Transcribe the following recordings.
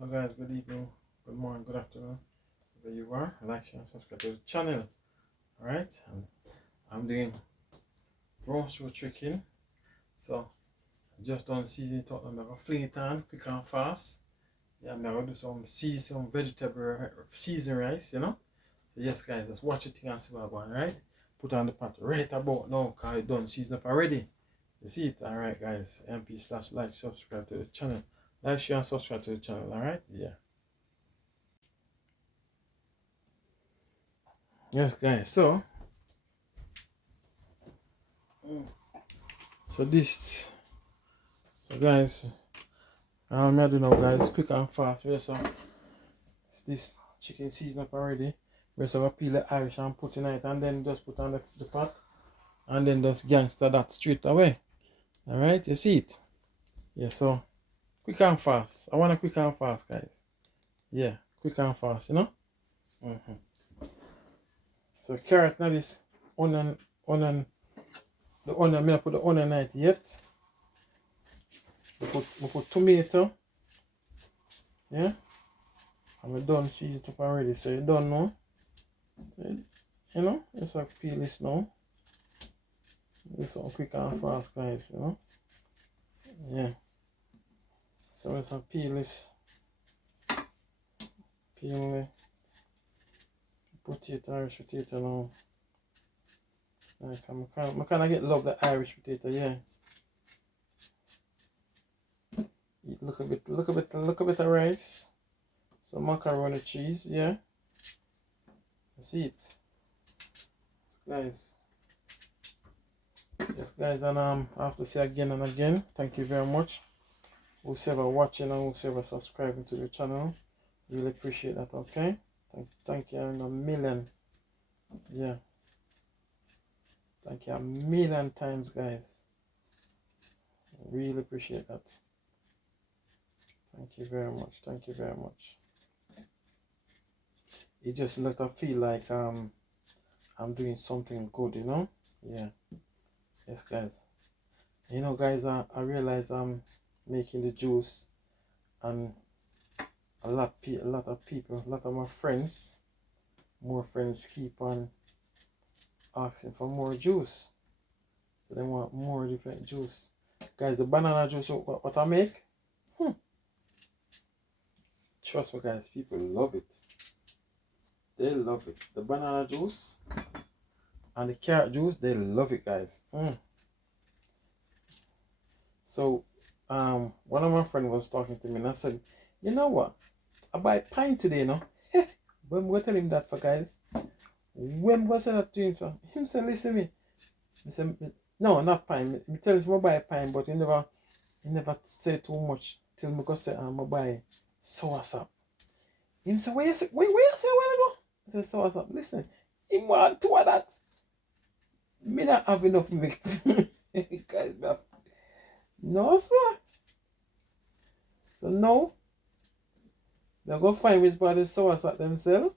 Hello guys, good evening, good morning, good afternoon, wherever you are. Like, share, and subscribe to the channel. Alright, I'm doing roast chicken. So I just done season it up. I'm gonna fling it on quick and fast. Yeah, I'm gonna do some vegetable season rice, you know. So yes guys, let's watch it and see what I'm going, right? Put on the pot right about now, cause I done season up already. You see it? Alright guys, MP/like subscribe to the channel. Like, share, and subscribe to the channel, alright? Yeah. Yes guys, so this so guys, I'm do now guys, quick and fast. This chicken season up already. We so peel the Irish and put in it, and then just put on the pot, and then just gangster that straight away. Alright, you see it? Yeah, so quick and fast. I want a quick and fast guys. Yeah, quick and fast, you know? So carrot now this onion the onion, I'm gonna put the onion in it yet. We put tomato. Yeah. And we done season it up already, so you don't know. So, you know, let's like peel this now. This one quick and fast guys, you know. Yeah. So let's peel this. Peel the potato, Irish potato now. Like I kinda get love the Irish potato, yeah. Look a bit of rice. Some macaroni cheese, yeah. That's it. Guys. Yes guys, and I have to say again and again, thank you very much. Whoever watching and whoever subscribing to the channel. Really appreciate that, okay? Thank you in a million. Yeah. Thank you a million times guys. Really appreciate that. Thank you very much. Thank you very much. It just let us feel like I'm doing something good, you know? Yeah. Yes guys. You know guys, I realize I'm making the juice, and a lot of people, a lot of my friends, more friends keep on asking for more juice. So they want more different juice. Guys, the banana juice, what I make? Trust me guys, people love it. They love it. The banana juice and the carrot juice, they love it guys. So one of my friends was talking to me and I said, you know what? I buy pint today, you know. When we tell him that for guys, when we say that to him for him said, listen to me. He said, no, not pine. Me tell him I buy pine, but he never say too much till me go say I buy soursop. Him say, where you say, where you say, where you go? I say soursop. Listen, him want two of that. Me not have enough milk. Guys, no sir. So no, they go find which body soursop themselves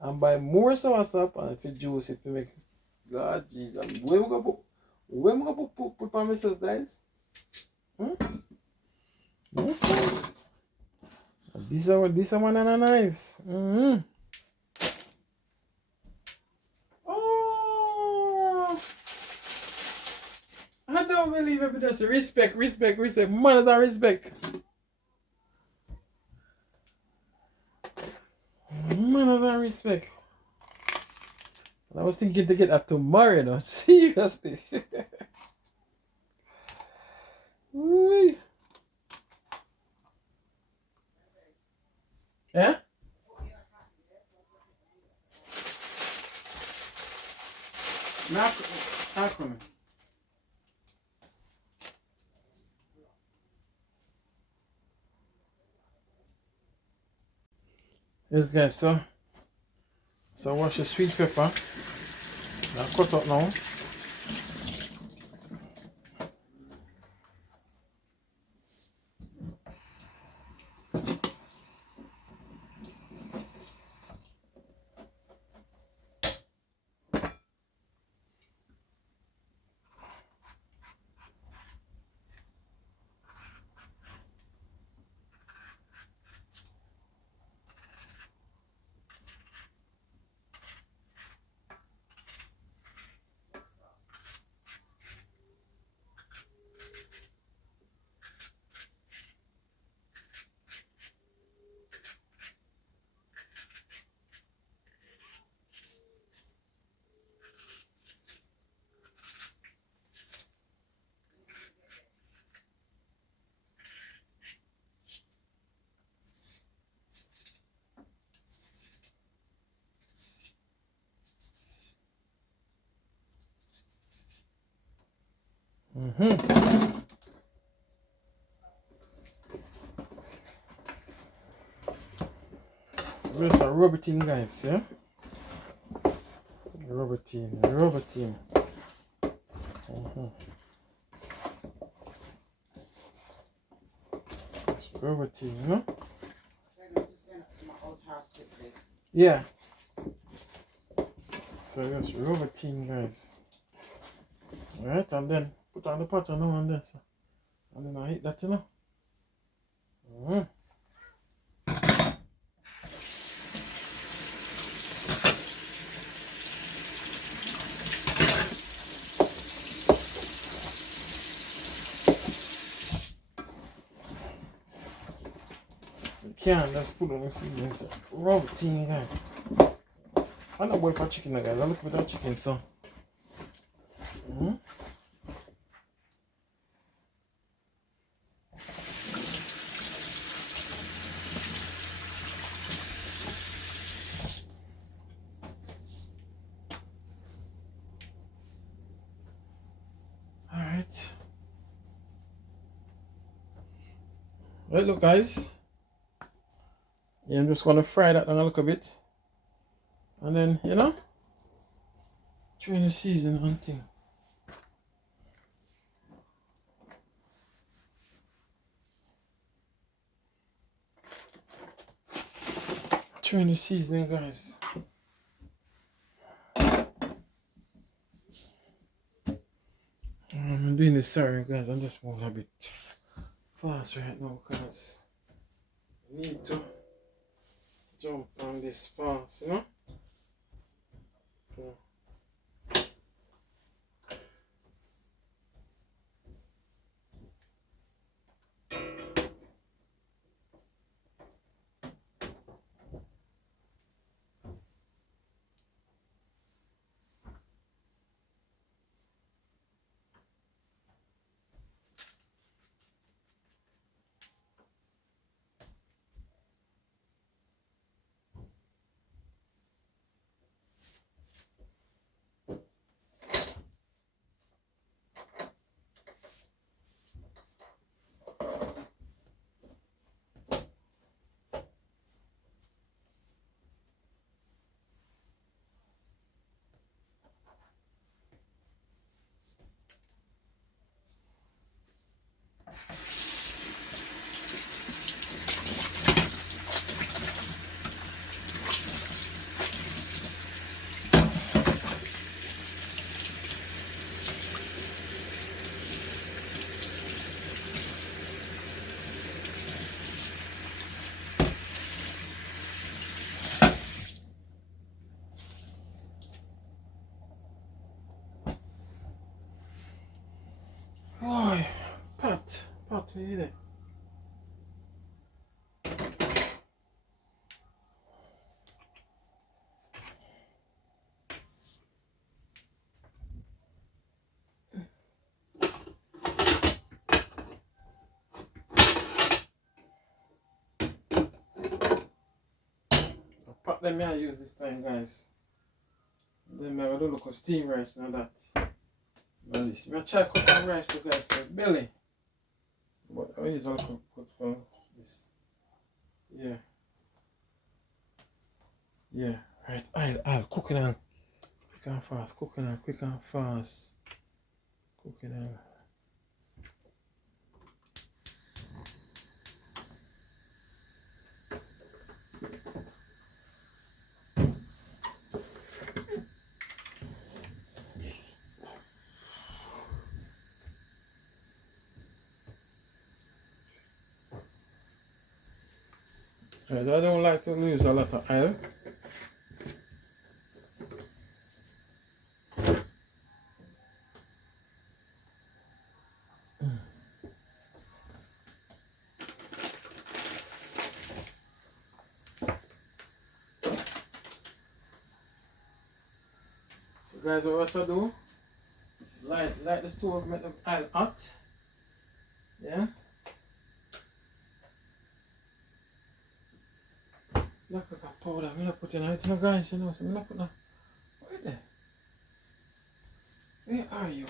and buy more soursop, and if you juice it to make God Jesus. Where we gonna put on myself guys? No sir. This one are nice. Oh, I don't believe it. Just respect. Man, that respect. Man, that respect. I was thinking to get that tomorrow, you know. Seriously. Yeah? Not coming. Yes, guys, so wash the sweet pepper. Now cut up now. Mm-hmm. So there's a rubber team, guys, yeah? Rubber team. Mm-hmm. It's rubber team, you know? Yeah. So that's rubber team, guys. Alright, and then put on the pattern now and then, so. And then I hit that, you know? Mm-hmm. You can't just put on the seasons. Rubber team, guys. I'm not boil for chicken, guys. I look with that chicken, so. Mm-hmm. Alright. Right, look, guys. Yeah, I'm just gonna fry that down a little bit. And then, you know, train the season on thing. Train the seasoning, guys. I'm doing this, sorry, guys. I'm just moving a bit fast right now because I need to jump on this fast, you know? Yeah. Boy, Pat, what are you there? The pot let me I use this time, guys. Then I do look at steam rice now that. Now this, I try to cook my rice so guys for belly. But I use all cook for this. Yeah. Yeah. Right. I'll cooking on quick and fast. Cooking on quick and fast. Cooking on. Right, I don't like to use a lot of oil. So guys, what I do? Light the stove, make the oil hot. Yeah. Look at that powder. I'm not putting it, you know, guys. You know, so I'm not putting. Where there? Where are you?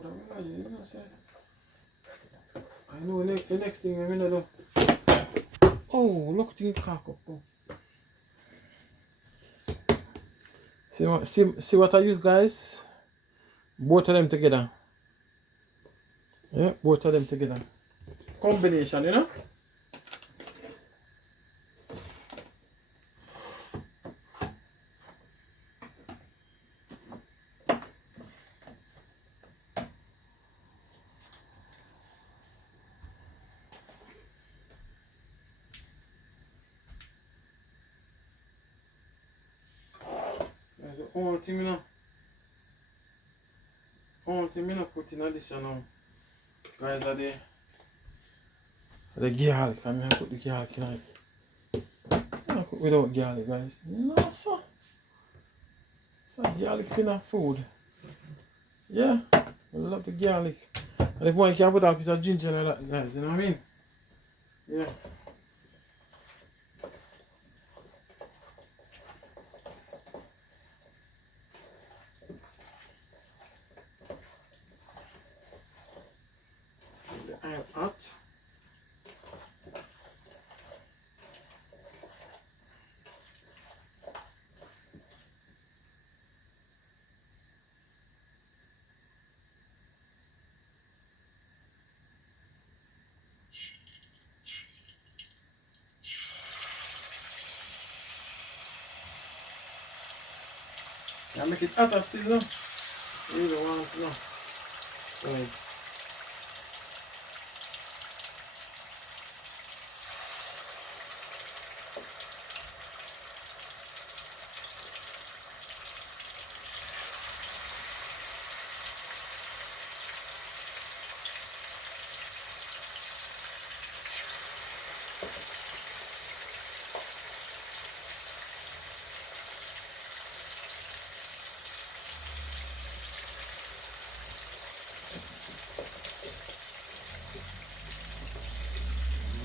powder. You know, say. I know the next thing I'm gonna do. Oh, look, things cock up. Oh. See what I use, guys? Both of them together. Yeah, both of them together. Combination, you know? That's the only thing, you know. Only thing I put in addition now, guys, are the garlic. I'm gonna put the garlic in it. I'm not cook without garlic, guys. No, sir. It's a garlic in our food. Yeah, I love the garlic. And if one can put a bit of ginger and all that, guys, you know what I mean? Yeah. The iron hot. Yeah, make it hotter still, no? You don't want to know. Right.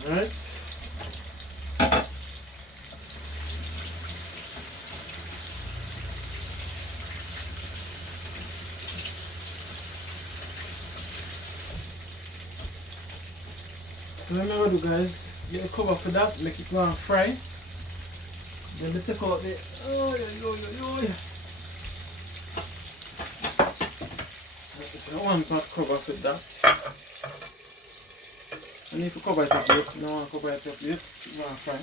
Right. So let me go do, guys. Get a cover for that, make it go and fry. Then we take out the so one part cover for that. And if you cover it up yet, no cover it up yet, go and fry.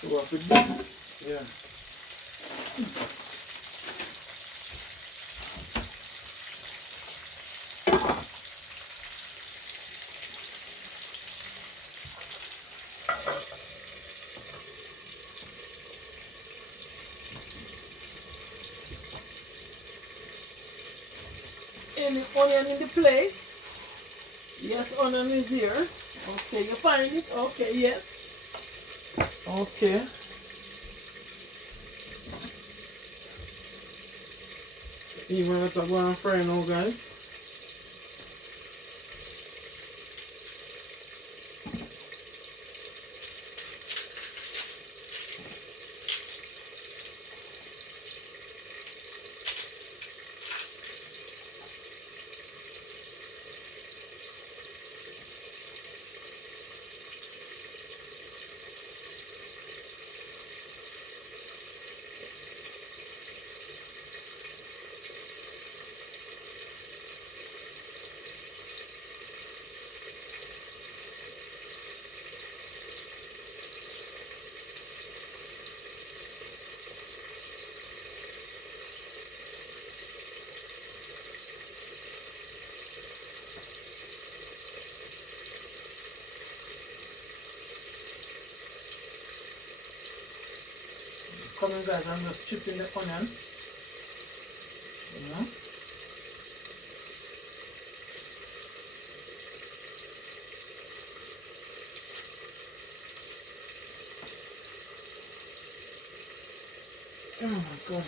Cover for this. Yeah. Any onion in the place? Yes, onion is here. Okay, you find it? Okay, yes. Okay. Even let it go and fry now, guys. Come on, guys, I'm just chipping the onion. Yeah. Oh my god.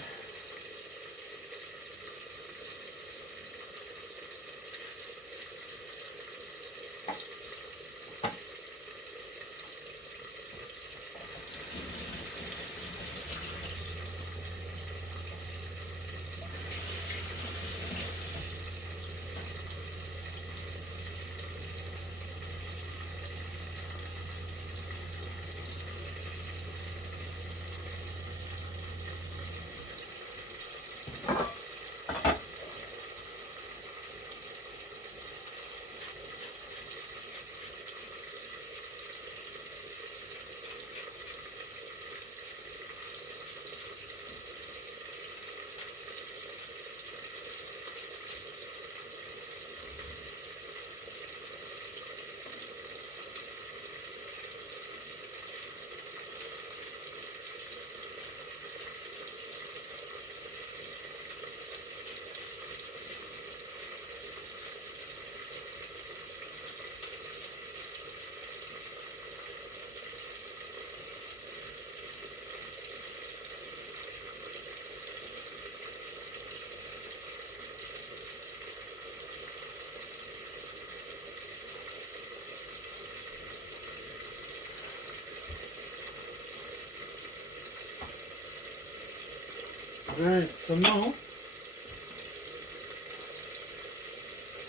Alright, so now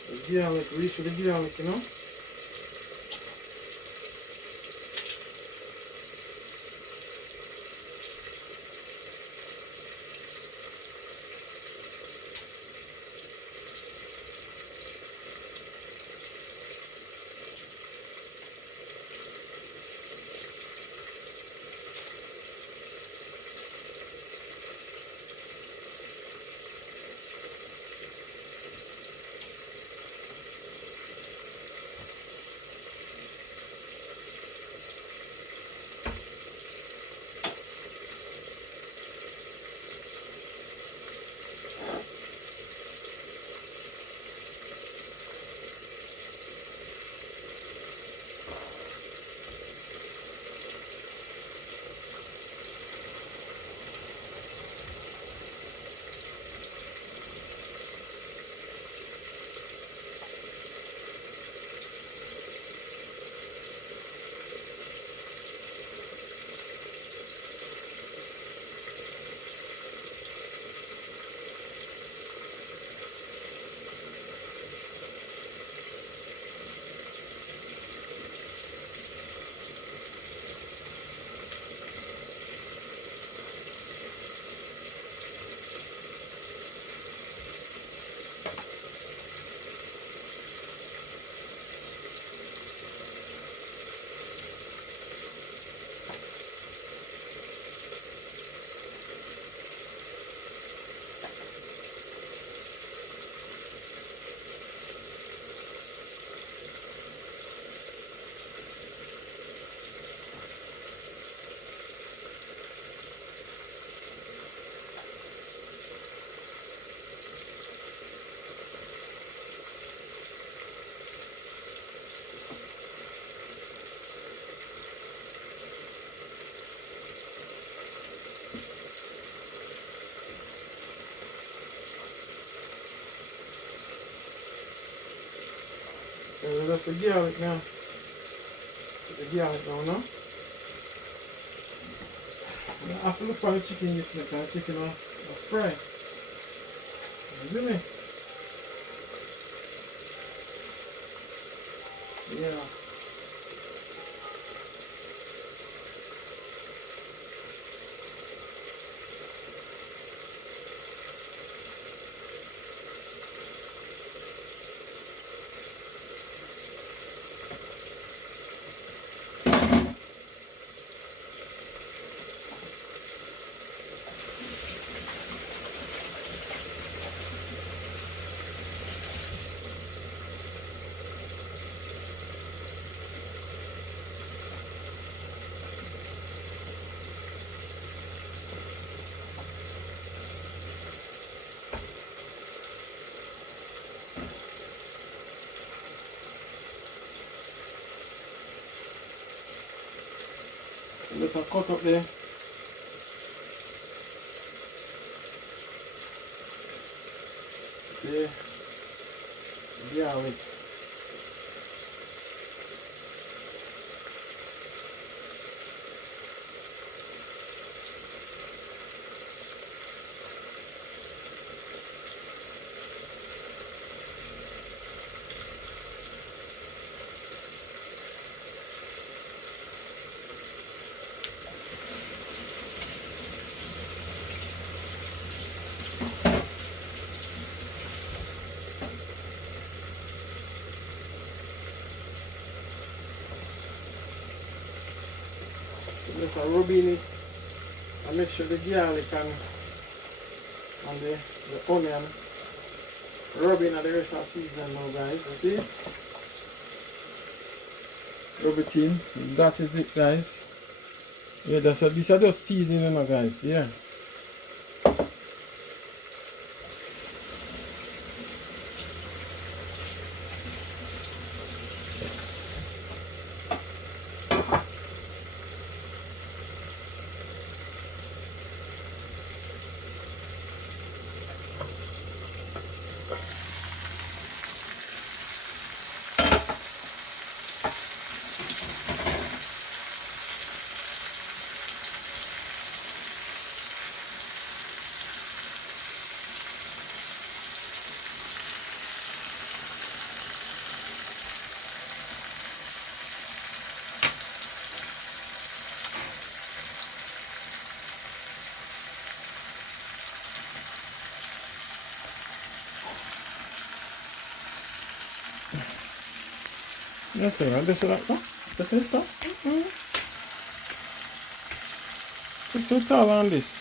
the garlic, reach for the garlic, you know. So that's the garlic now. Put the garlic down now. I have to look for the chicken yet because the chicken will fry. You see me? Yeah. Let's cut up there. There. Garlic. So let's rub in it and make sure the garlic and the onion rub in at the rest of the season now, guys. You see? Rub it in. That is it, guys. Yeah, this is just seasoning now, guys. Yeah. Yes, sir. This is like, what? This is stuff. It's all on this.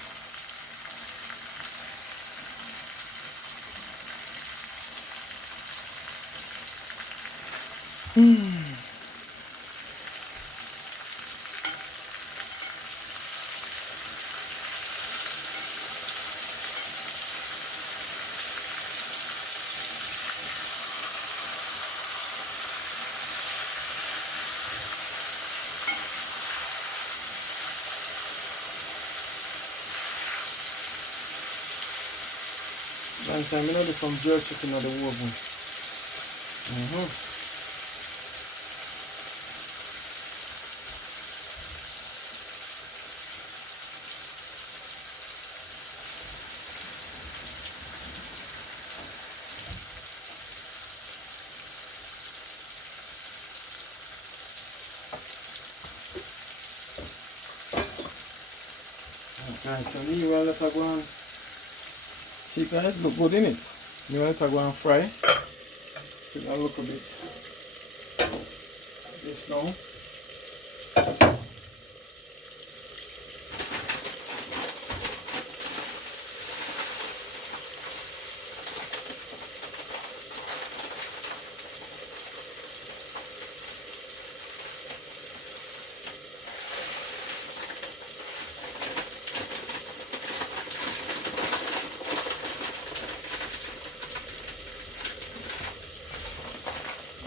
Long time, you know, there's some jerk chicken on the oven. Okay, so me will let her go and see guys, look good in it. Me will let her go and fry. So now look a bit. This now.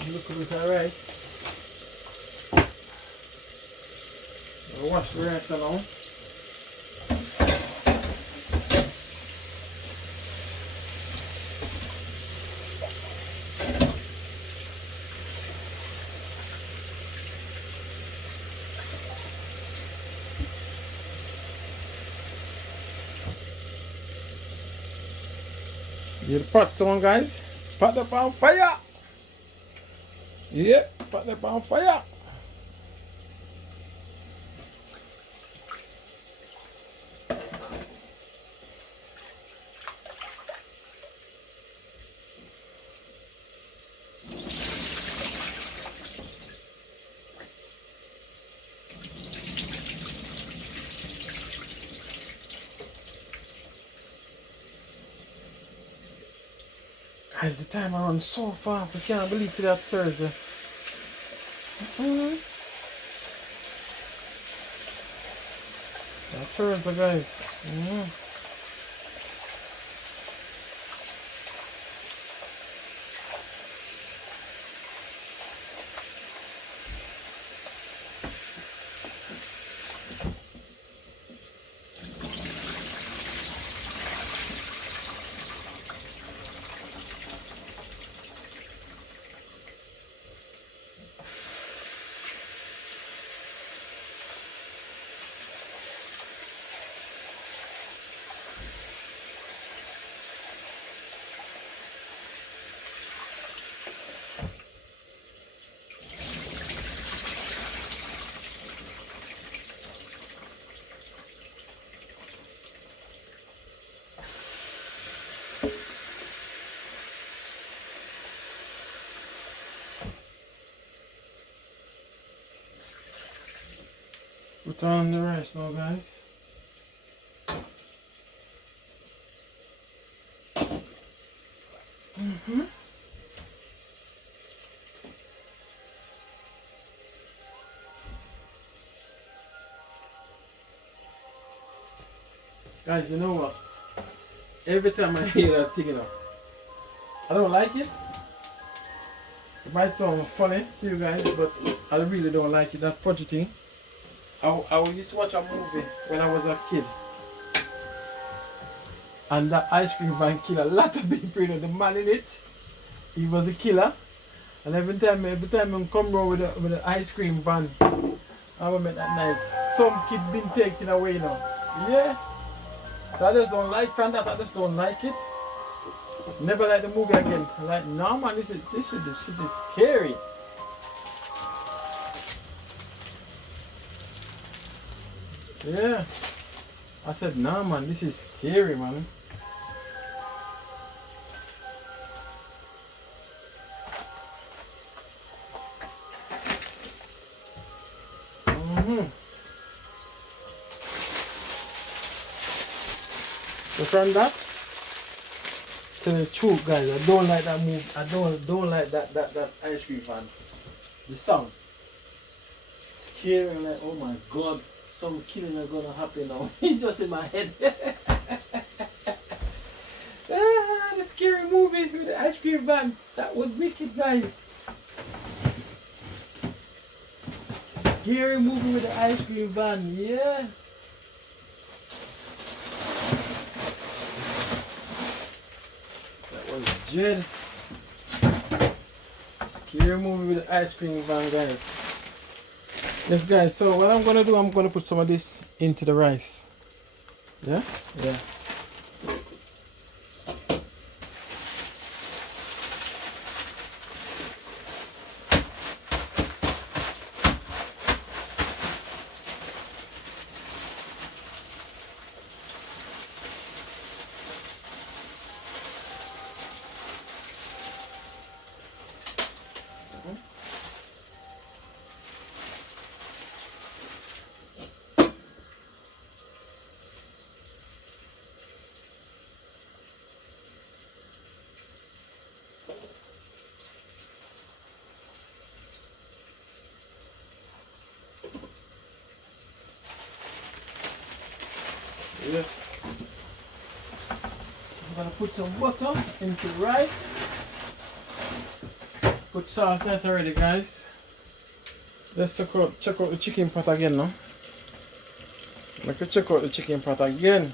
Look a bit of rice. I'll wash the rice along. Get the pots on, guys. Pot up on fire. Yep, pot up on fire. Guys, the time I run so fast, I can't believe it's Thursday. Thursday, guys. Put on the rice now, guys. Guys, you know what? Every time I hear that thing, I don't like it. It might sound funny to you guys, but I really don't like it, that fudgy thing. I used to watch a movie when I was a kid. And that ice cream van killed a lot of people, the man in it, he was a killer. And every time I come round with the ice cream van, I will make that nice. Some kid been taken away now. Yeah. So I just don't like that. I just don't like it. Never like the movie again. I'm like, no man, this shit is scary. Yeah. I said, nah man, this is scary, man. So from that, tell the truth, guys, I don't like that move. I don't like that ice cream fan. The sound. Scary, like, oh my god, some killing are gonna happen now. It's just in my head. The scary movie with the ice cream van. That was wicked, guys. Scary movie with the ice cream van, yeah. That was Jed. Scary movie with the ice cream van, guys. Yes, guys, so what I'm gonna do, I'm gonna put some of this into the rice. Yeah? Yeah. Yes. I'm gonna put some butter into the rice. Put salt in it already, guys. Let's check out the chicken pot again now. Let's check out the chicken pot again.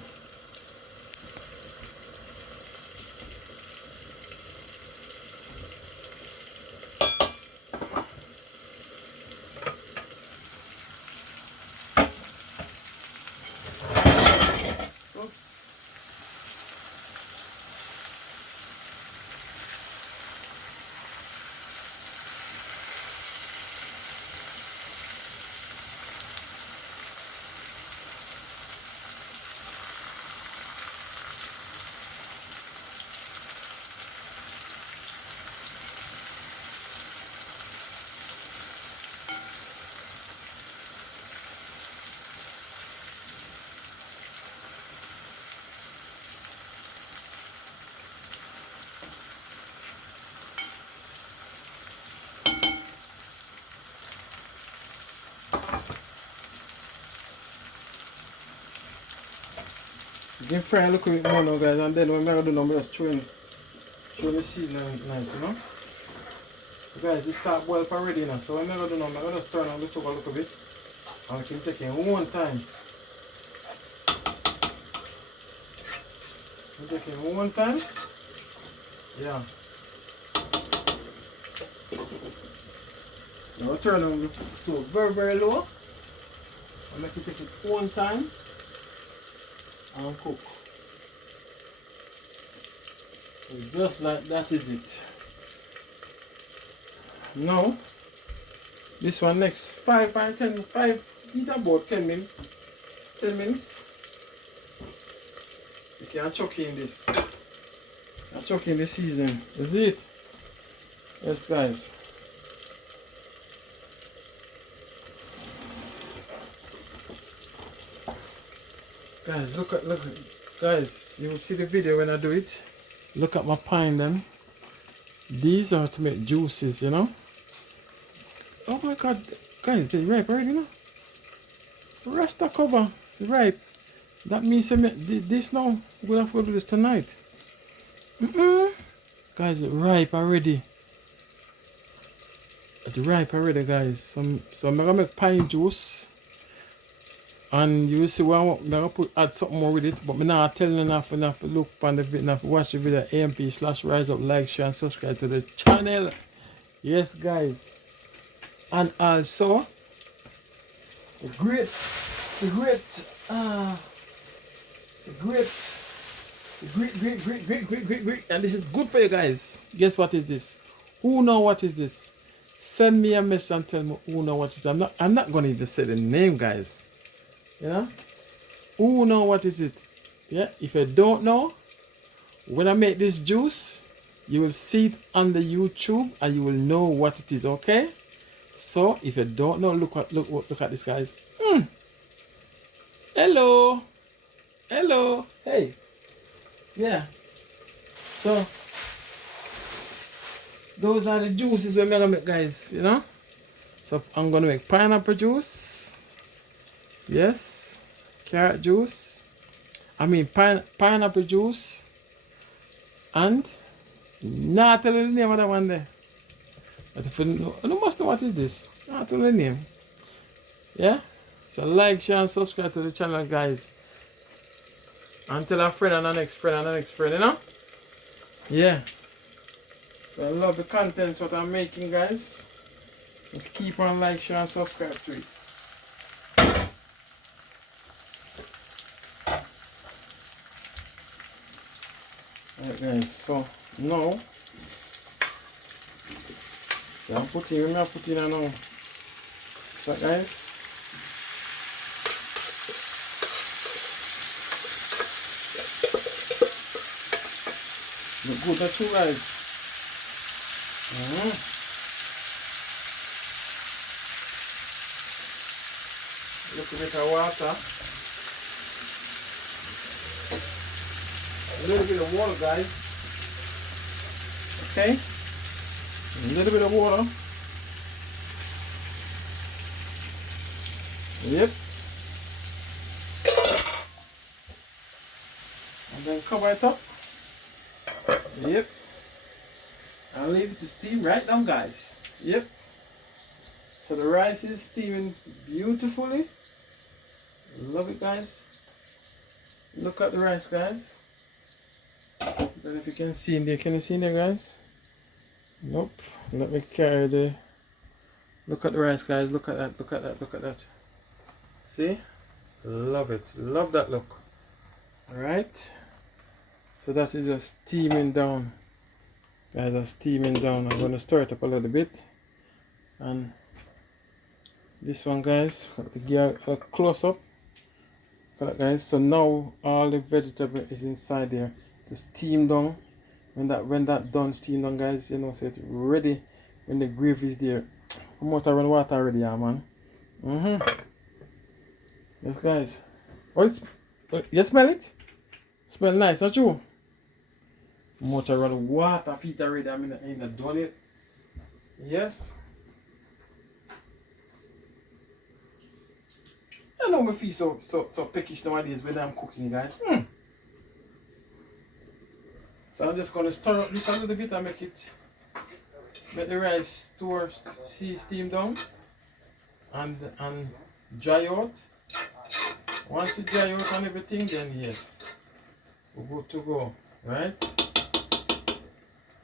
Give fry a little bit more now, guys, and then when I do now, I'm just throw the seasoning nice, you know. Guys, this start boil up already now, so when I do now, I'm gonna just turn on the stove a little bit, and I can take it one time. Take it one time. Yeah. So I turn on the stove very, very low. I make it take it one time and cook. So just like that is it. Now, this one next 5 and 10, 5, eat about 10 minutes. 10 minutes. You can chuck in this. I chuck in the season. Is it? Yes, guys. Guys, look, guys, you will see the video when I do it. Look at my pine then. These are to make juices, you know. Oh my god, guys, they're ripe already, you know. Rasta cover, ripe. That means I make this now. We'll have to do this tonight. Guys, it's ripe already. It's ripe already, guys. So I'm gonna make pine juice. And you will see what I'm gonna add something more with it, but I'm not telling enough to look on the video, enough to watch the video. AMP/Rise Up, like, share, and subscribe to the channel. Yes, guys. And also the great, and this is good for you guys. Guess what is this? Who know what is this? Send me a message and tell me who know what is. I'm not gonna even say the name, guys. You know? Who know what is it? Yeah, if you don't know, when I make this juice, you will see it on the YouTube and you will know what it is, okay? So if you don't know, look at this, guys. Hello. Hello. Hey. Yeah. So those are the juices we're gonna make, guys, you know. So I'm gonna make pineapple juice. Yes. Carrot juice. I mean pineapple juice. And not tell you the name of that one there. But if you know, you must know what is this. Not tell you the name. Yeah? So like, share and subscribe to the channel, guys. And tell a friend and the next friend and the next friend, you know? Yeah. So I love the contents what I'm making, guys. Just keep on like, share and subscribe to it. Alright guys, so now I'm putting in now. So guys. Look good that too, guys. Look a bit of water. A little bit of water, guys. Okay? A little bit of water. Yep. And then cover it up. Yep. I'll leave it to steam right now, guys. Yep. So the rice is steaming beautifully. Love it, guys. Look at the rice, guys. I don't know if you can see in there. Can you see in there, guys? Nope. Let me carry the... Look at the rice, guys. Look at that. Look at that. Look at that. See? Love it. Love that look. Alright. So that is just steaming down. Guys, are steaming down. I'm going to stir it up a little bit. And this one, guys, get a close up. Look at that, guys. So now all the vegetable is inside there. To steam down. When that done steam down, guys, you know, so it's ready. When the gravy is there. I'm out to run water already, yeah, man. Yes, guys. Oh, it's... You smell it? Smell nice, not you? I'm out to run water feet already. I'm in the done it. Yes. I know my feet so peckish nowadays when I'm cooking, guys. So I'm just gonna stir up this a little bit and make the rice steam down and dry out. Once it dry out and everything, then yes, we're good to go, right?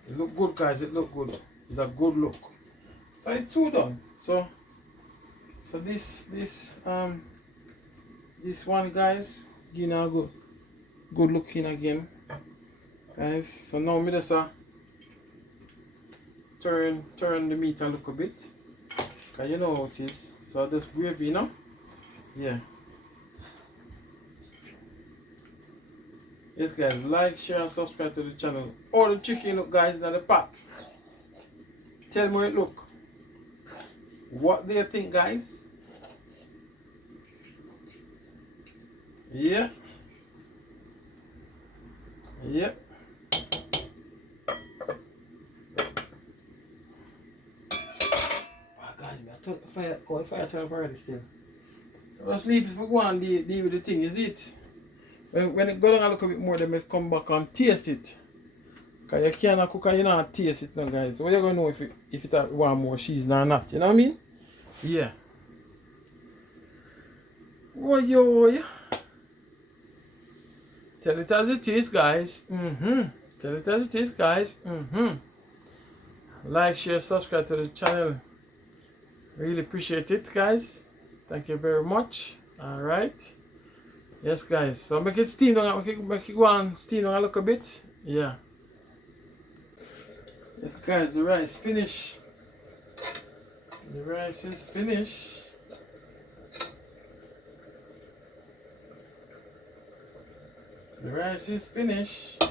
It look good, guys. It look good. It's a good look. So it's so done. So this one, guys, you know, good looking again, guys. So now me just turn the meat a little bit, cause you know how it is. So just gravy, you know, yeah. Yes, guys, like, share, and subscribe to the channel. All the chicken look, guys, in the pot. Tell me how it look. What do you think, guys? Yeah. Yep. Oh, guys, I took the fire turn up already still. So just leave it for go and deal with the thing, is it? When it go down a little bit more, then we come back and taste it. Because you can't cook and you don't taste it now, guys. What you going to know if it want more cheese or not? You know what I mean? Yeah. Oh, yo. Tell it as it is, guys. Tell it as it is, guys. Like, share, subscribe to the channel. Really appreciate it, guys. Thank you very much. Alright. Yes, guys. So make it steam down. Make it go on steam down a little bit. Yeah. Yes, guys. The rice finished. The rice is finished. The rice is finished.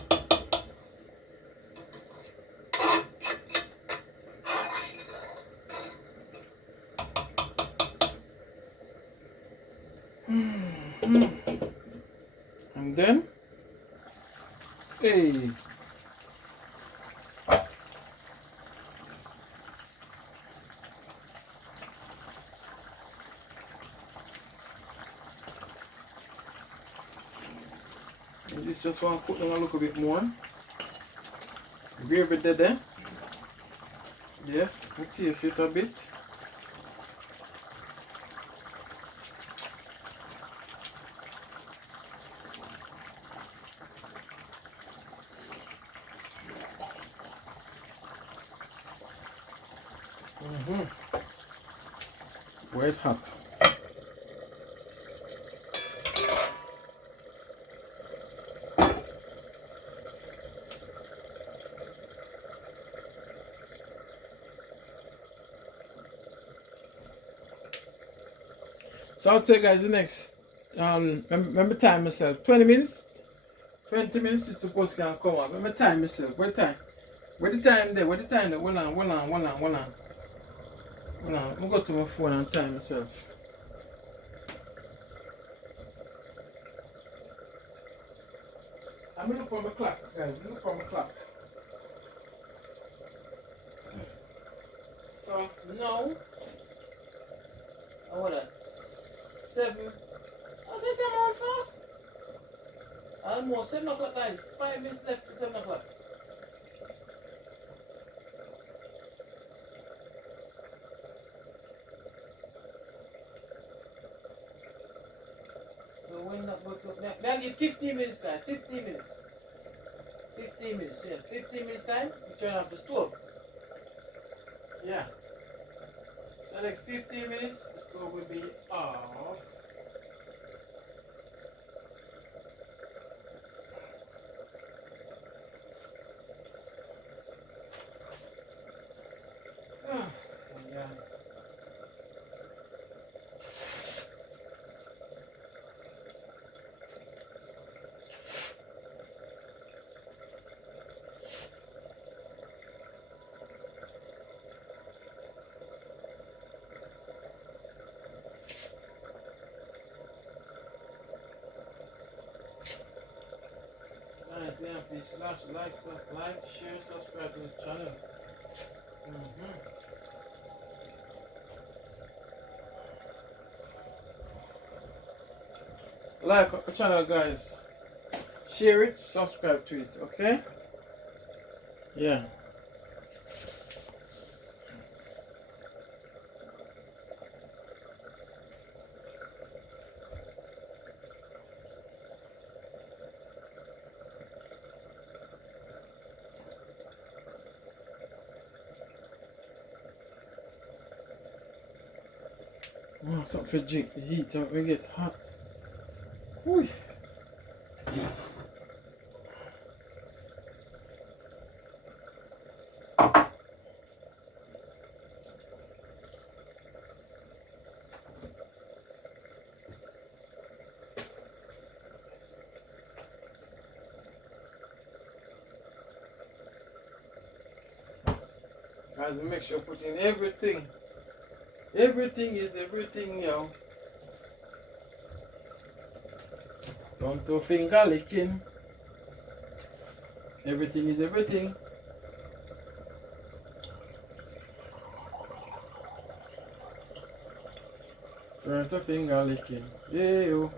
Hey. This just want to cook them a little bit more. Gravy there. Yes, we taste it a bit. White hot. So I'd say guys the next remember time myself 20 minutes 20 minutes it's supposed to come up. Remember time myself. Where the time? Where the time there? Where the time there? Hold on. I'm go to my phone and time myself. I'm gonna look for my clock, guys. Look for my clock. So now I want 7. I said come on fast. Almost 7 o'clock guys. 5 minutes left to 7 o'clock. So when that goes up, may I give 15 minutes guys, 15 minutes. 15 minutes, yeah. 15 minutes time, we turn off the stove. Yeah. So next 15 minutes, the stove will be off. Yeah. Nice, yeah, please like, share, subscribe to the channel. Like the channel guys. Share it, subscribe to it, okay? Yeah. Oh, something for drink the heat, don't we get hot. Whew. Guys, make sure put in everything. Everything is everything, yo. Don't do finger licking. Everything is everything. Turn to finger licking. Yeah, yo.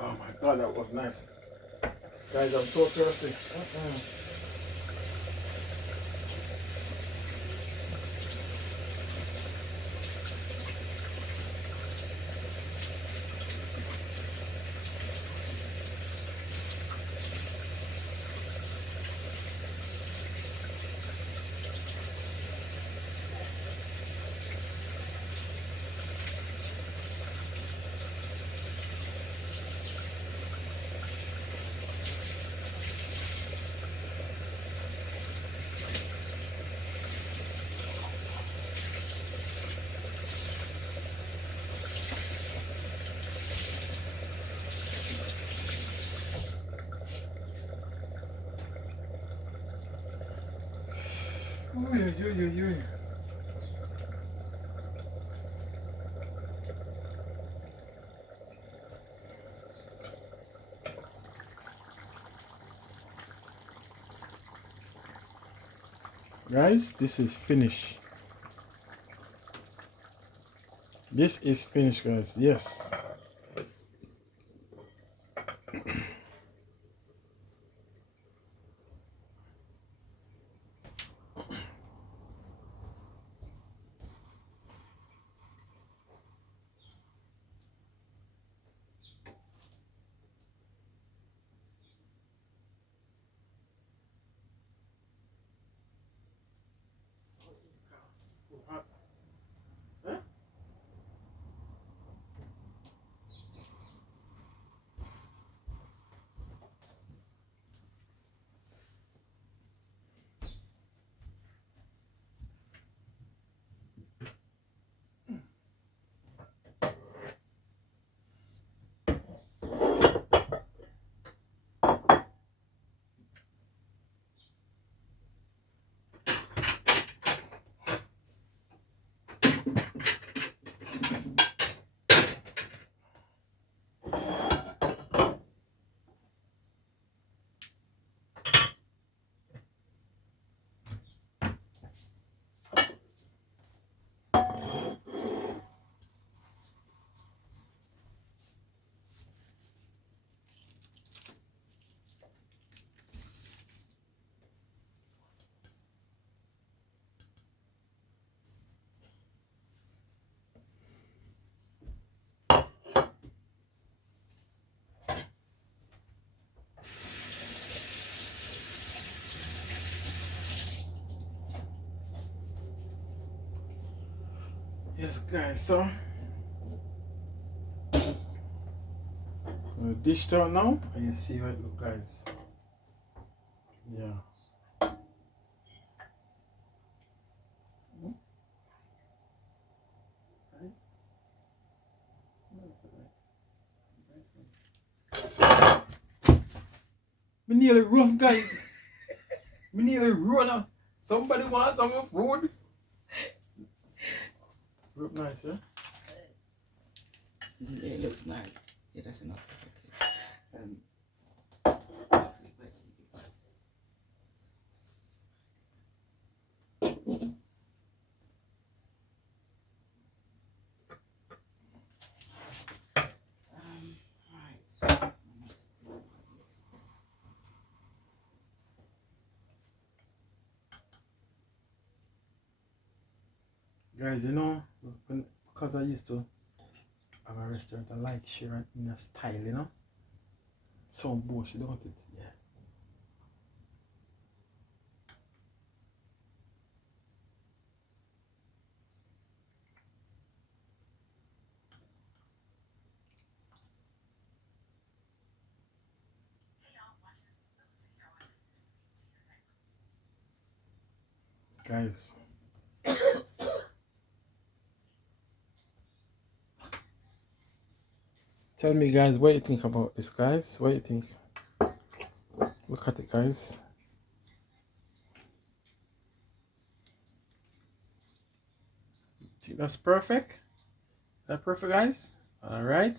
Oh my god, that was nice. Guys, I'm so thirsty. Guys, this is finished. This is finished, guys. Yes. Yes, guys. So dish it out now, and you see how it look, guys. Yeah. Me nearly run, guys. Me nearly run. Somebody wants some food. Look nice, yeah? It looks nice. Yeah, that's enough. Right. Guys, you know, because I used to have a restaurant, I like sharing in a style, you know? Some bossy, don't it? Yeah. Guys. Tell me, guys, what you think about this, guys? What you think? Look at it, guys. Think that's perfect? That perfect, guys? Alright.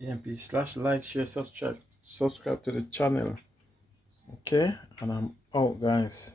EMP/like, share, subscribe to the channel. Okay? And I'm out, guys.